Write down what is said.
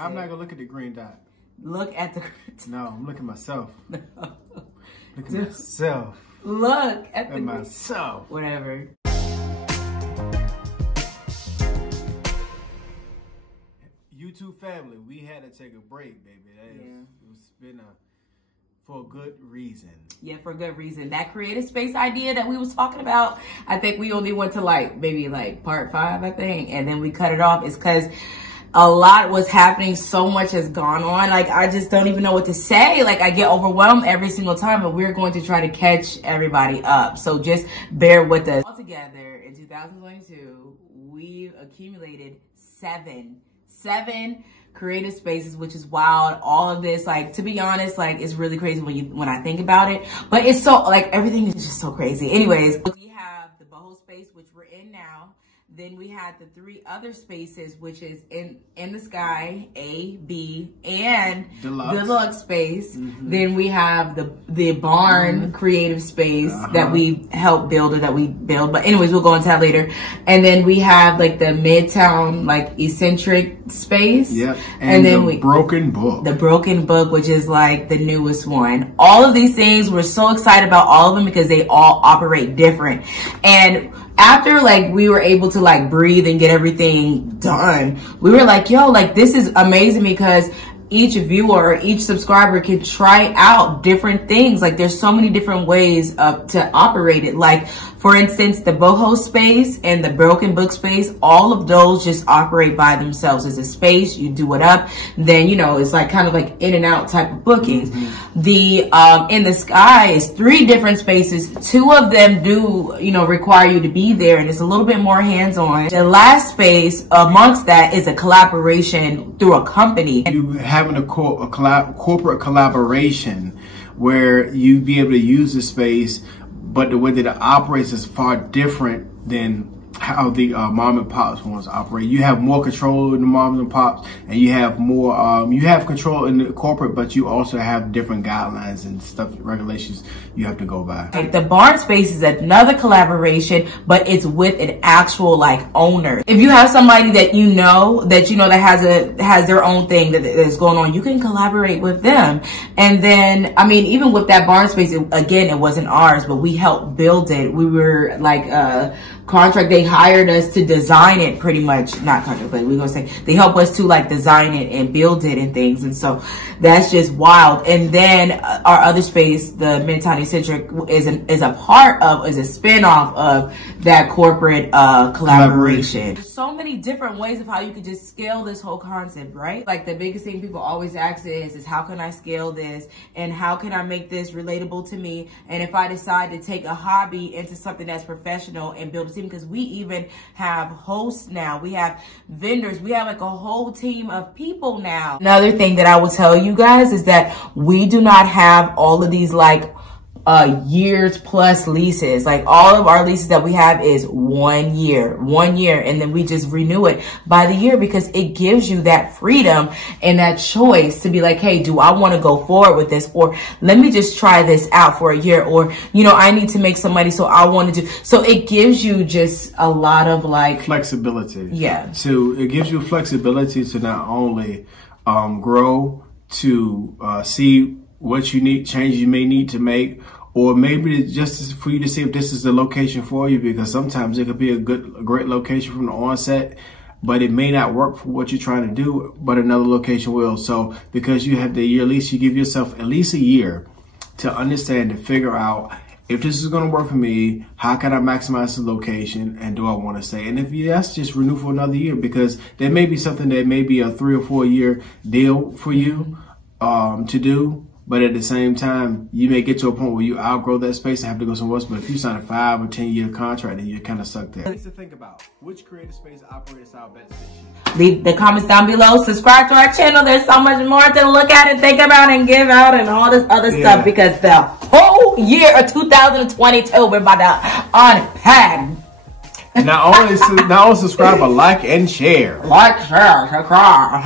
I'm not gonna look at the green dot. Look at the. No, I'm looking at myself. No. Look at myself. Look at the myself. Whatever. YouTube family, we had to take a break, baby. It's been for a good reason. Yeah, for a good reason. That creative space idea that we was talking about, I think we only went to maybe part 5, I think, and then we cut it off. It's because a lot was happening. So much has gone on. I just don't even know what to say. I get overwhelmed every single time, but we're going to try to catch everybody up. So just bear with us. Altogether, in 2022, we've accumulated 7 creative spaces, which is wild. All of this, to be honest, it's really crazy when I think about it. But it's so, everything is just so crazy. Anyways, we have the boho space, which we're in now. Then we had the 3 other spaces, which is in the sky, A, B, and deluxe space. Then we have the barn creative space that we helped build, or that we build. But anyways, we'll go into that later. And then we have the midtown eccentric space. Yep. And then the broken book. The broken book, which is the newest one. All of these things, we're so excited about all of them because they all operate different. And after we were able to breathe and get everything done, we were yo, this is amazing because each viewer or each subscriber can try out different things. There's so many different ways to operate it. For instance, the boho space and the broken book space, all of those just operate by themselves. It's a space, you do it up, then, it's kind of in and out type of bookings. The, in the sky is 3 different spaces. 2 of them do, require you to be there, and it's a little bit more hands-on. The last space amongst that is a collaboration through a company. You having a corporate collaboration where you be able to use the space, but the way that it operates is far different than how the mom and pops ones operate. You have more control in the moms and pops, and you have more, you have control in the corporate, but you also have different guidelines and stuff, regulations you have to go by. The barn space is another collaboration, but it's with an actual owner. If you have somebody that that has their own thing that is going on, you can collaborate with them. And then, even with that barn space, it wasn't ours, but we helped build it. We were contract, they hired us to design it, pretty much. Not contract, but we're gonna say they help us to design it and build it and things. And so that's just wild. And then our other space, the Midtown Eccentric, is a spin-off of that corporate collaboration. There's so many different ways of how you could just scale this whole concept, right? The biggest thing people always ask is how can I scale this, and how can I make this relatable to me? And if I decide to take a hobby into something that's professional and build a team, because we even have hosts now, we have vendors, we have a whole team of people now. Another thing that I will tell you guys is that we do not have all of these years plus leases. All of our leases that we have is 1 year, and then we just renew it by the year, because it gives you that freedom and that choice to be hey, do I want to go forward with this, or let me just try this out for a year, or I need to make some money, so I want to do. So it gives you just a lot of flexibility. Yeah. So it gives you flexibility to not only grow, to see what you need, changes you may need to make, or maybe just for you to see if this is the location for you, because sometimes it could be a great location from the onset, but it may not work for what you're trying to do, but another location will. So because you have the year lease, you give yourself at least a year to understand and figure out if this is going to work for me, how can I maximize the location, and do I want to stay? And if yes, just renew for another year, because there may be something that may be a 3 or 4 year deal for you to do. But at the same time, you may get to a point where you outgrow that space and have to go somewhere else. But if you sign a 5 or 10 year contract, then you're kind of stuck there. Things to think about: which creative space operating style best fits you? Leave the comments down below. Subscribe to our channel. There's so much more to look at and think about and give out and all this other stuff, because the whole year of 2022, we're about to unpack. Not only subscribe, but like and share. Like, share, subscribe.